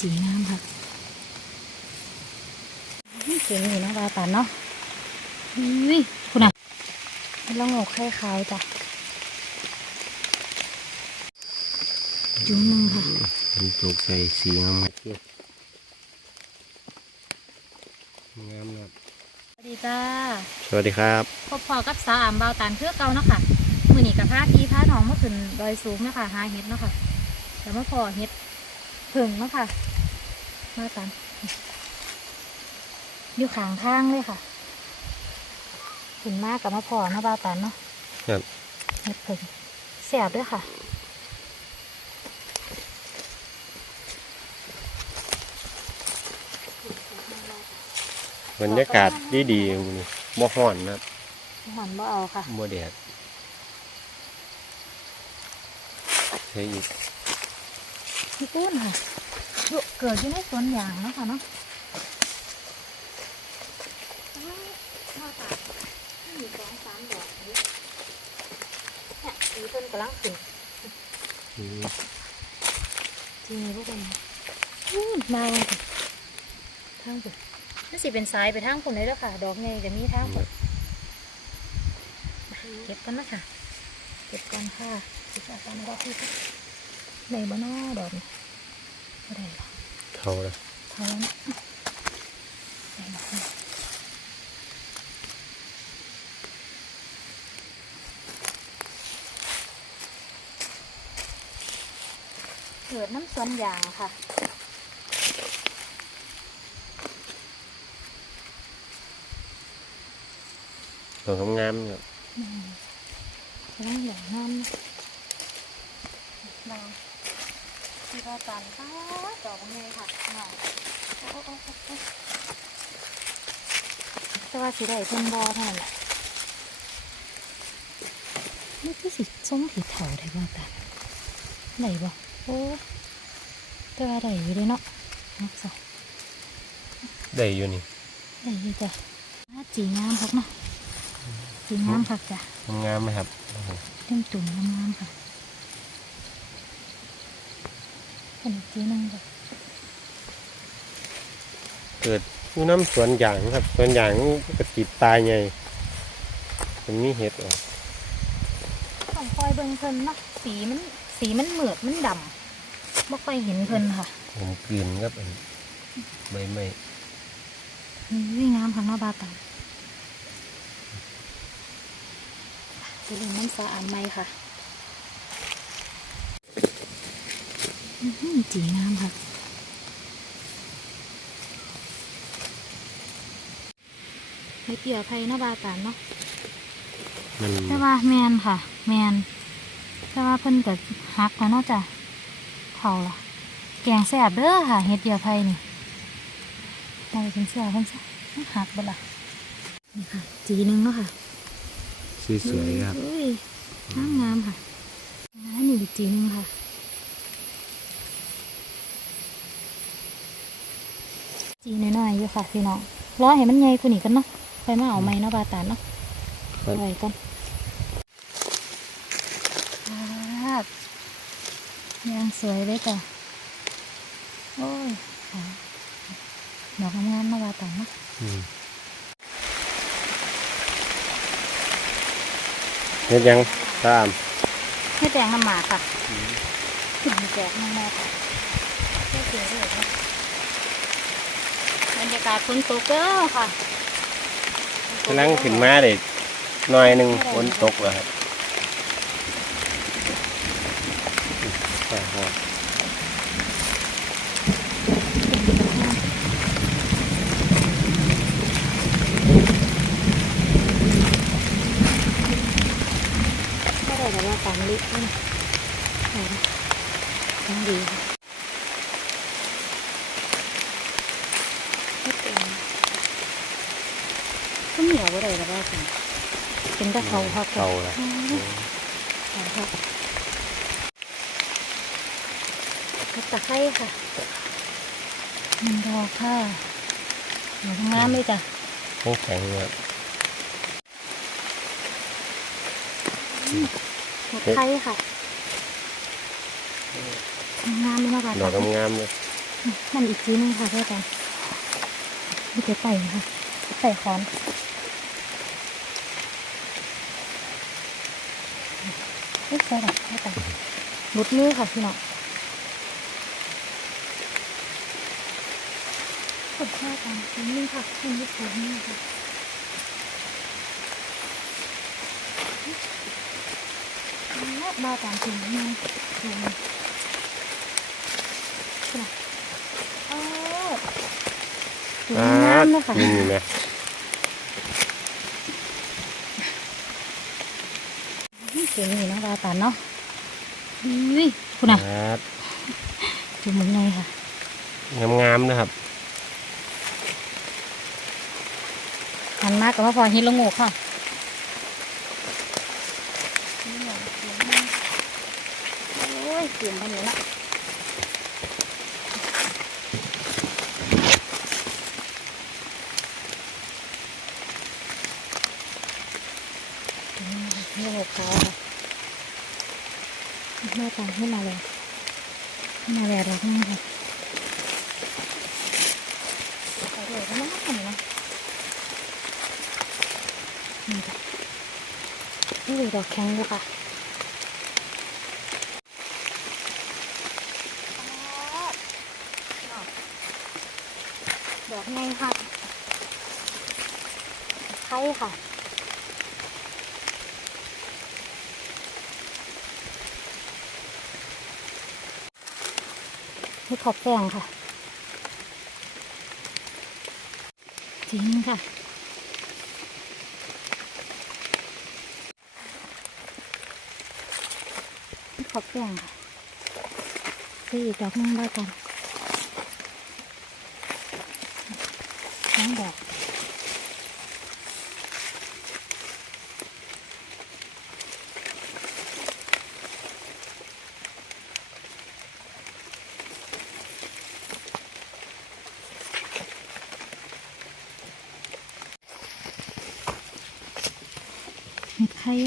จีงามค่ะนี่เก่งอยู่นะบาตันเนาะอุ้ยคุณอะลองอกไข่ขาวจ้ะจุ้มหนึงค่ะมันตกใส่สีงามเทียบงามครับสวัสดีจ้าสวัสดีครับพบพอกับสาวอามเบาตันเพื่อเก่าเนาะค่ะมือนี้กับพาพี่พาน้องมาขึ้นดอยสูงเนาะคะหาเห็ดเนาะค่ะแต่มาพอเห็ด ผึ่งเนาะค่ะมาตันอยู่ข้างทางเลยค่ะขึ้นมากกับมาพอเนาะเบาตันเนาะครับเห็ดผึ่งแสบด้วยค่ะบรรยากาศดีดีๆมื้อนี้บ่ฮ้อนนะครับหอนบ่เอาค่ะบ่แดดใช่อีกพี่ปุ้นค่ะอยู่ เกิดอยู่ในสวนยางเนาะค่ะเนาะอ้าวมาตากมีสองสามดอกนี้เนี่ยสีเพิ่นกำลังขึ้นอืมจริงพวกคนอู้มาเลยค่ะทางผุนนี่สิเป็นสายไปทางผุนเลยแล้วค่ะ ดอกไงกับมีทางผุนเก็บกันนะค่ะ เก็บกันค่ะเก็บอาการดอกที่ค่ะในบ้านอดอกนี่ ก็ได้หรอกเท่าละเท่านั้นได้ดอกนี่เกิดน้ำสวนยางค่ะดอกงามๆครับ อืมกำลังอย่างงามนะเรา ที่เราตันป้าดอกเมย์ค่ะหน่อยโอ้โอ้โอ้โอ้โอ้แต่ว่าสีได้เพิ่นบอเท่านั้นแหละนี่คือสีส้มผีเถาได้บ่ตาไหนบ่โอ้แต่ว่าได้อยู่เลยเนาะนักสองได้อยู่นี่ได้อยู่จ้ะอ่าจีงามครับเนาะจีงามครับจ้ะงามไหมครับเต็มตุ่มงามๆค่ะ เป็นอีกทีหนึงค่ะเกิดอยู่น้ำสวนยางครับ สวนยางกระติดตายใหญ่มันมีเห็ดออกต้องคอยเบิ่งเพิ่นเนาะสีมันสีมันเหมือดมันดำบ่ค่อยเห็นเพิ่นค่ะผมกลืนครับอันใบไม้นี่วิ่งงามค่ะเนาะบาตาจะเล่นน้ำสะอาดไหมค่ะอื้อหือ จีงามค่ะไม่เปียไผ่เนาะบาตาเนาะมันแต่ว่าแมนค่ะ แมนแต่ว่าเพิ่นก็ฮักแล้วเนาะจ้ะเท่าล่ะ แกงแซ่บเด้อค่ะเฮ็ดเดียวไผ่นี่ได้เป็นเสื้อเพิ่นซะหักเบ่ล่ะนี่ค่ะ จีหนึงเนาะค่ะสวยๆครับเอ้ยงามงามๆค่ะอันนี้อีกจีหนึงค่ะ จีน้อยๆอยู่ค่ะพี่น้องรอให้มันใหญ่กว่านี้กันเนาะไปมาเอาไม้เนาะบาตาลเนาะครับไว้กันครับยังสวยเลยจ้ะโอ้ยค่ะดอกงามๆมาบาตังเนาะอืมเห็ดยังตามให้แดงน้ำหมากค่ะแจกน้ำแม่ค่ะเท่เก๋เลยค่ะบ รรยากาศฝนตกเด้อค่ะกำลังขึ้นมาได้หน่อยหนึ่งฝนตกแล้วครับใช่ครับไม่ได้แต่ว่าตามลินี่ต้องดีค่ะไม่เป็นก็เหนียวอะไรแต่ว่าเป็น เป็นตะเขาพักเก่าแล้วเขาพักตะไคร้ค่ะหนึ่งดอกค่ะดอกงามเลยจ้ะแข็งแข็งๆครับหมดไข่ค่ะงามเลยมากค่ะดอกงามๆเลยมันอีกทีนึงค่ะเพื่อนกันมีแต่ไต่ค่ะไต่คอน เฮ้ยใส่หรอใส่ไต่หลุดมือค่ะพี่น้องกดข้าวกันนิดนึงค่ะขึ้นนิดเดียวนี่ค่ะแล้วมาตามถึงนี่ถึงเออถึงน้ำเลยค่ะนี่นี่ไหม เก่งนี่เนาะดาวตันเนาะอุ้ยคุณน่ะครับดูเหมือนไงค่ะ งามๆนะครับหันมากกับว่าพอฮิตลงโงกค่ะโอ้ยเสียงไปหนูละนี่หกเขาค่ะ แม่ตาให้มาเลยให้มาแล้วเรานี่ค่ะไปเลยก็น่าทำนะนี่ค่ะนี่เลยดอกแข็งอยู่ค่ะดอกไงค่ะไข่ค่ะ ขอบแป้งค่ะจริงค่ะ ขอบแป้งค่ะซื้ออีกดอกนึงได้กันสองดอก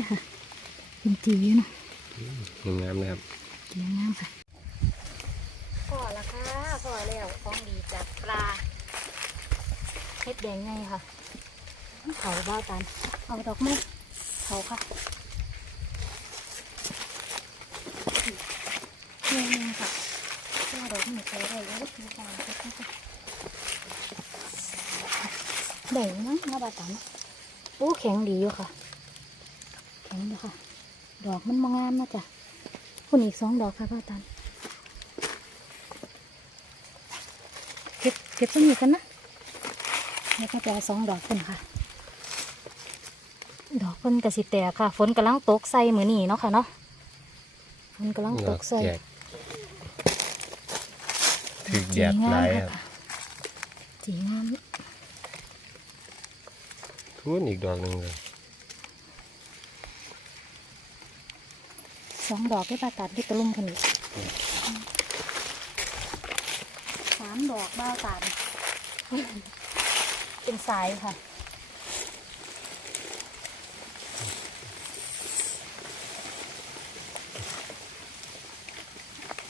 ค่ะเป็นจีอยู่เนาะงามๆนะครับเลี้ยงน้ำค่ะพอละค่ะพอแล้วของดีจากปลาเฮ็ดแดงไงค่ะเขาบ้าตันเอาดอกไม้เขาค่ะนี่นี่ค่ะก็ดอกไม้ใส่ได้แล้วมีการเฮ็ดค่ะแดงนะมาบ้าตันโอ้แข็งดีอยู่ค่ะ แข็งอยู่ค่ะ ดอกมันมางามนะจ๊ะคุณอีกสองดอกค่ะพ่อตันเก็บเก็บต้นนี้กันนะแล้วก็จะเอาสองดอกคุณค่ะ ดอกเพิ่นกระสิแตกค่ะ ฝนกำลังตกใส่มือนี่เนาะค่ะเนาะฝนกำลังดตอกกใส่แจกถึกแดดหลายครับจีงามทุนอีกดอกหนึ่งเลย สองดอกที่ปาตัดที่ตะลุ่มคนนี้สามดอกบ้าวตันเป็นสายค่ะ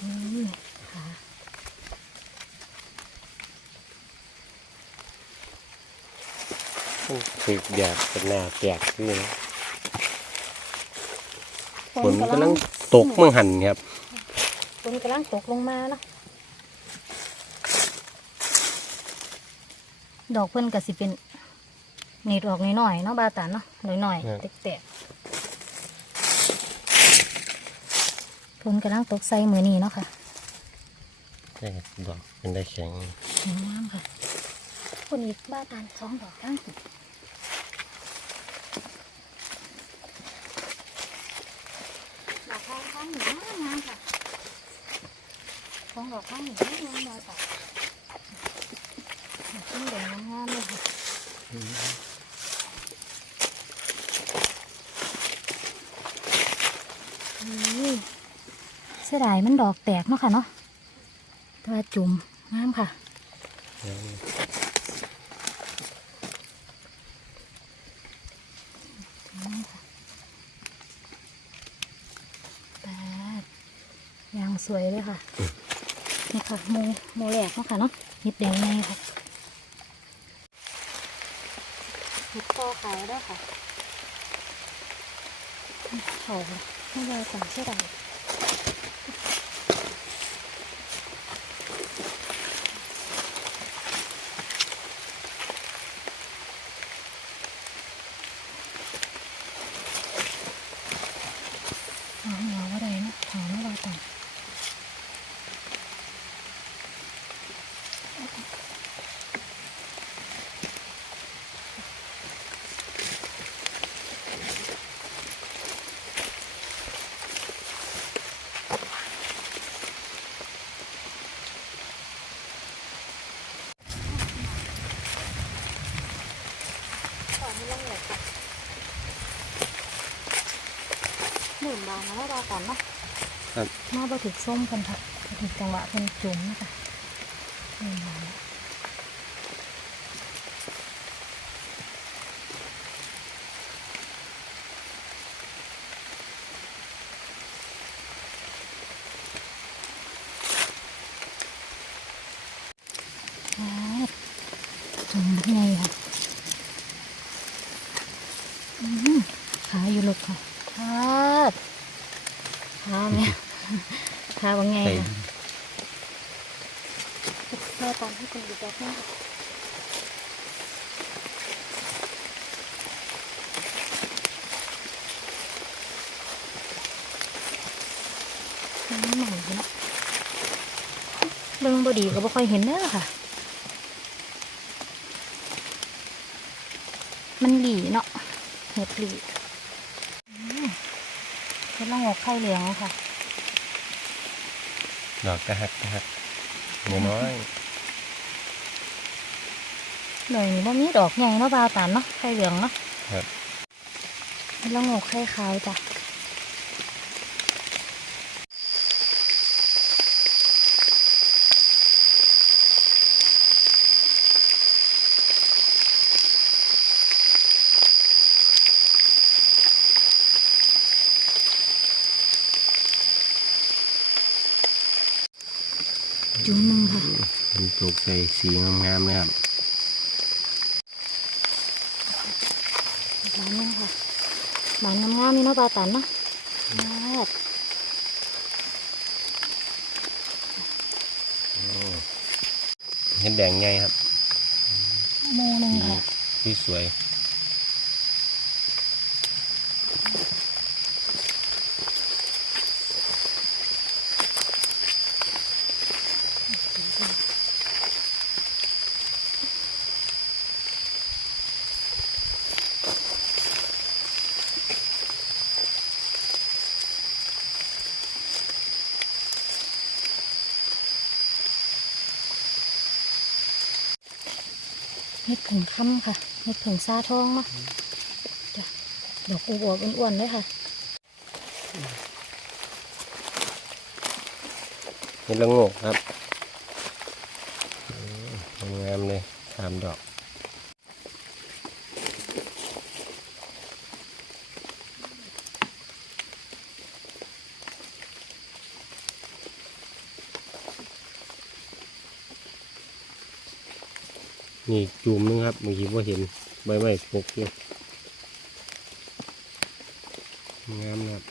อืมค่ะถึกแดดเป็นหน้าแจกขึ้นนะ ฝนกำลังตกเมื่อหันครับฝนกำลังตกลงมาเนาะดอกเพิ่นก็สิเป็นนี่ดอกน้อยๆเนาะบาตานเนาะน้อยครับๆแตกๆฝนกำลังตกใส่มือนี้เนาะค่ะใช่ดอกเป็นได้แข็งสวยงามค่ะคนอีกบาตานสองดอกทั้งสิดอกแพงข้างหนึ่งงามค่ะ สองดอกข้างหนึ่งงามเลยค่ะขึ้นแดงงามเลยค่ะอุ้ยเสียดายมันดอกแตกเนาะค่ะเนาะตัวจุ่มงามค่ะแปดยางสวยเลยค่ะ นี่ค่ะโมโมแหลกเนาะค่ะเนาะเห็ดแดงไงค่ะเห็ดต่อขายแล้วค่ะเขาไม่ได้สั่งเท่าไหร่เอาเหงาอะไรเนาะหอมไม่รอต่าง ต่อไม่ลงเลยค่ะห มื่นบาทนะรอก่อนเนาะครับมาบะถึกส้มกันค่ะบะถึกจังหวะเป็นจุ๋มนะคะหมื่นบาทนะว้าวจุ๋มไงค่ะ อืมขาอยู่หลบค่ะขาดขาไหม ขาว่าไงใส่ค่ะแม่ตอนให้คุณดูแป๊บนึงมันใหม่เนาะเบิ่งบดีก็บ่ค่อยเห็นเด้อค่ะ มันหลีเนาะเห็ดหลีอืมเห็ดละงกไข่เหลืองค่ะ ดอกกระหักกระหักน้อยเลยนี่ว่ามีดอกใหญ่เนาะบาวตานเนาะไข่เหลืองเนาะๆครับเห็ดละงกไข่ขาวจ้ะจุ่มหนึ่งค่ะ มันตกใส่สีงามๆเลยครับบานหนึงค่ะบานงามๆนี่เนาะบาวตานเนาะแซ่บเห็ดแดงไงครับโมหนึ่งค่ะสีสวย เห็ดผงค่ำค่ะเห็ดผงซาทองเนาะจ้ะดอกอวบอ้วนๆเลยค่ะเห็ดละโงกครับงามเลยสามดอก นี่จุ่มนึงครับเมื่อกี้ว่าเห็นใบไม้ปกอยู่งามนะครับ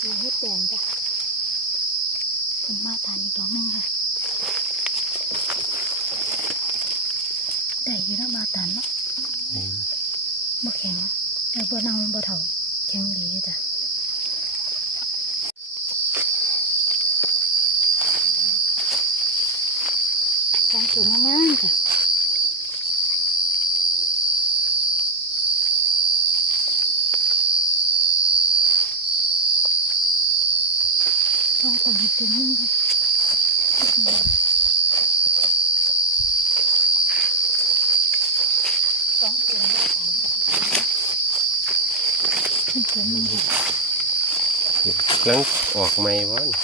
จีเฮ็ดแดงจ้ะเพิ่งมาทานอีกดอกนึงค่ะ ได้ อยี่นะมาทานเนาะอืมบ่แข็งเออบ่เน่าบ่เถาแข็งดีอยู่จ้ะสองถุงงามๆค่ะลองต่างอีกถุงหนึงค่ะสองถุงแล้วกันอี กถุงหนึงค่ะหลังออกไม่วะนี่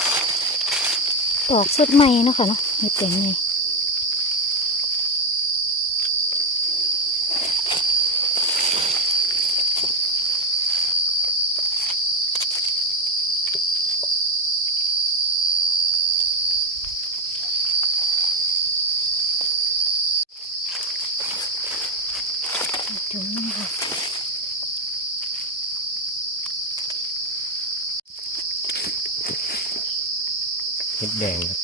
ออกสุดใหม่เนาะค่ะเนาะเห็ดแดงไเห็ดแดงครับ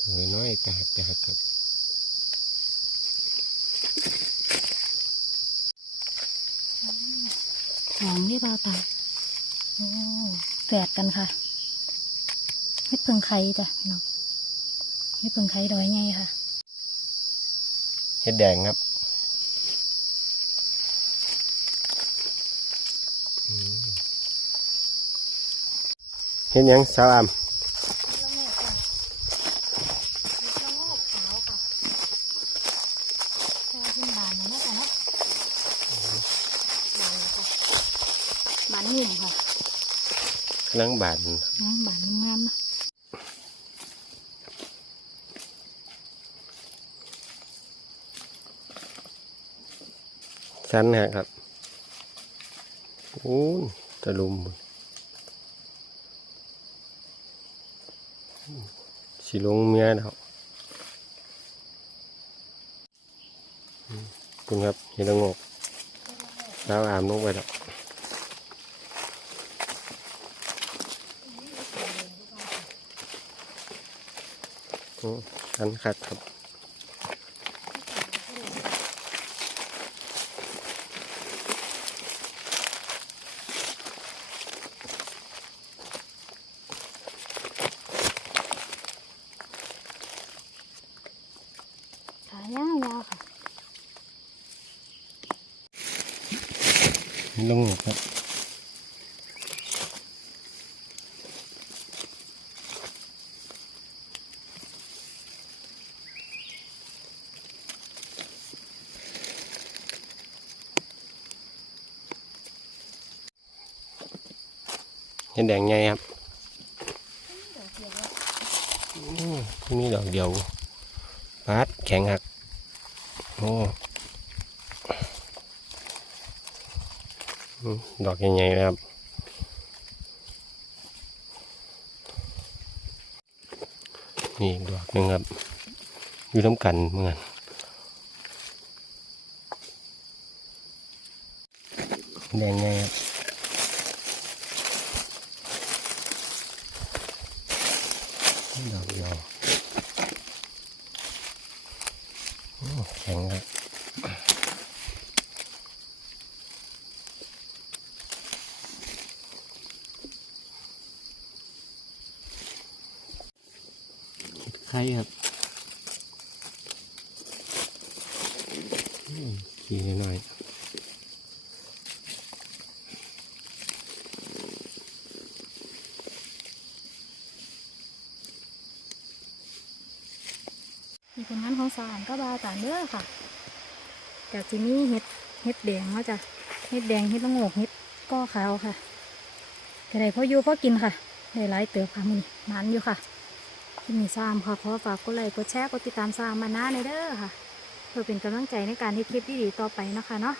ตัวน้อยตากตากครับหอมที่เบาตาโอ้แฝดกันค่ะเฮ็ดเพิงไข่จ้ะพี่น้อง เฮ็ดเพิงไข่ดอยไงค่ะ เห็ดแดงครับอืมเห็ดหยังสาวอามบานงุ่มค่ะกำลังบานน้องบาน งามๆนะสั้นฮะครับโอ้ตะลุมสิลงเมียแล้วอืมคุณครับเห็นละโงกแล้วอามลงไปแล้วอ้สั้นคักครับ ขายาวๆค่ะเห็นละโงกครับเห็นแดงไงครับอืมที่นี่ดอกเดียวปาดแข็งหักโอ้อืม ดอกใหญ่ๆเลยครับ นี่ดอกนึงครับอยู่น้ำกันเหมือนกันแดงไงครับ ดอกเดียวโอ้แข็งครับไข่ครับอืม ขี่หน่อยมีผลงานของสารก็บาตานเด้อค่ะจากที่นี้เฮ็ดเฮ็ดแดงเนาะจ้ะเฮ็ดแดงเฮ็ดละงกเฮ็ดก้อขาวค่ะก็ได้พออยู่พ่อกินค่ะได้หลายเติบค่ะมื้อนี้หมันอยู่ค่ะที่มีซ้ำค่ะขอฝากกดไลค์กดแชร์กดติดตามซ้ำมานะในเด้อค่ะ เพื่อเป็นกำลังใจในการที่คลิปดีๆต่อไปเนาะคะเนาะ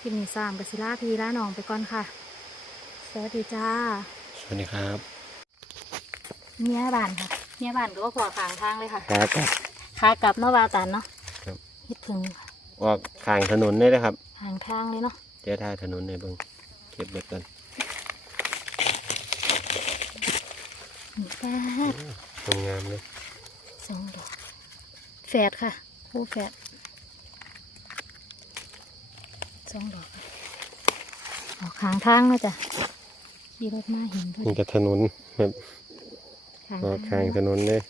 คลิปนี้ซ้ำกับศิลาพีลาน้องไปก่อนค่ะ สวัสดีจ้า สวัสดีครับเมียบ้านค่ะเมียบ้านก็ว่าขวาขางทางเลยค่ะ ครับครับ ขากลับเนาะวาตันเนาะครับเฮ็ดถึงค่ะออกข้างถนนได้เลยครับ ห่างทางเลยเนาะเจ้าท่าถนนในเบิ้งเก็บเบ็ดกันนี่ป้าดทำงามเลย สองดอกแฝดค่ะ คู่แฝด สองดอกค่ะออกขางทางเลยจ้ะขี่รถมาเห็นด้วยนี่ก็ถนนแบบขางออกทาข้างงถนนเลย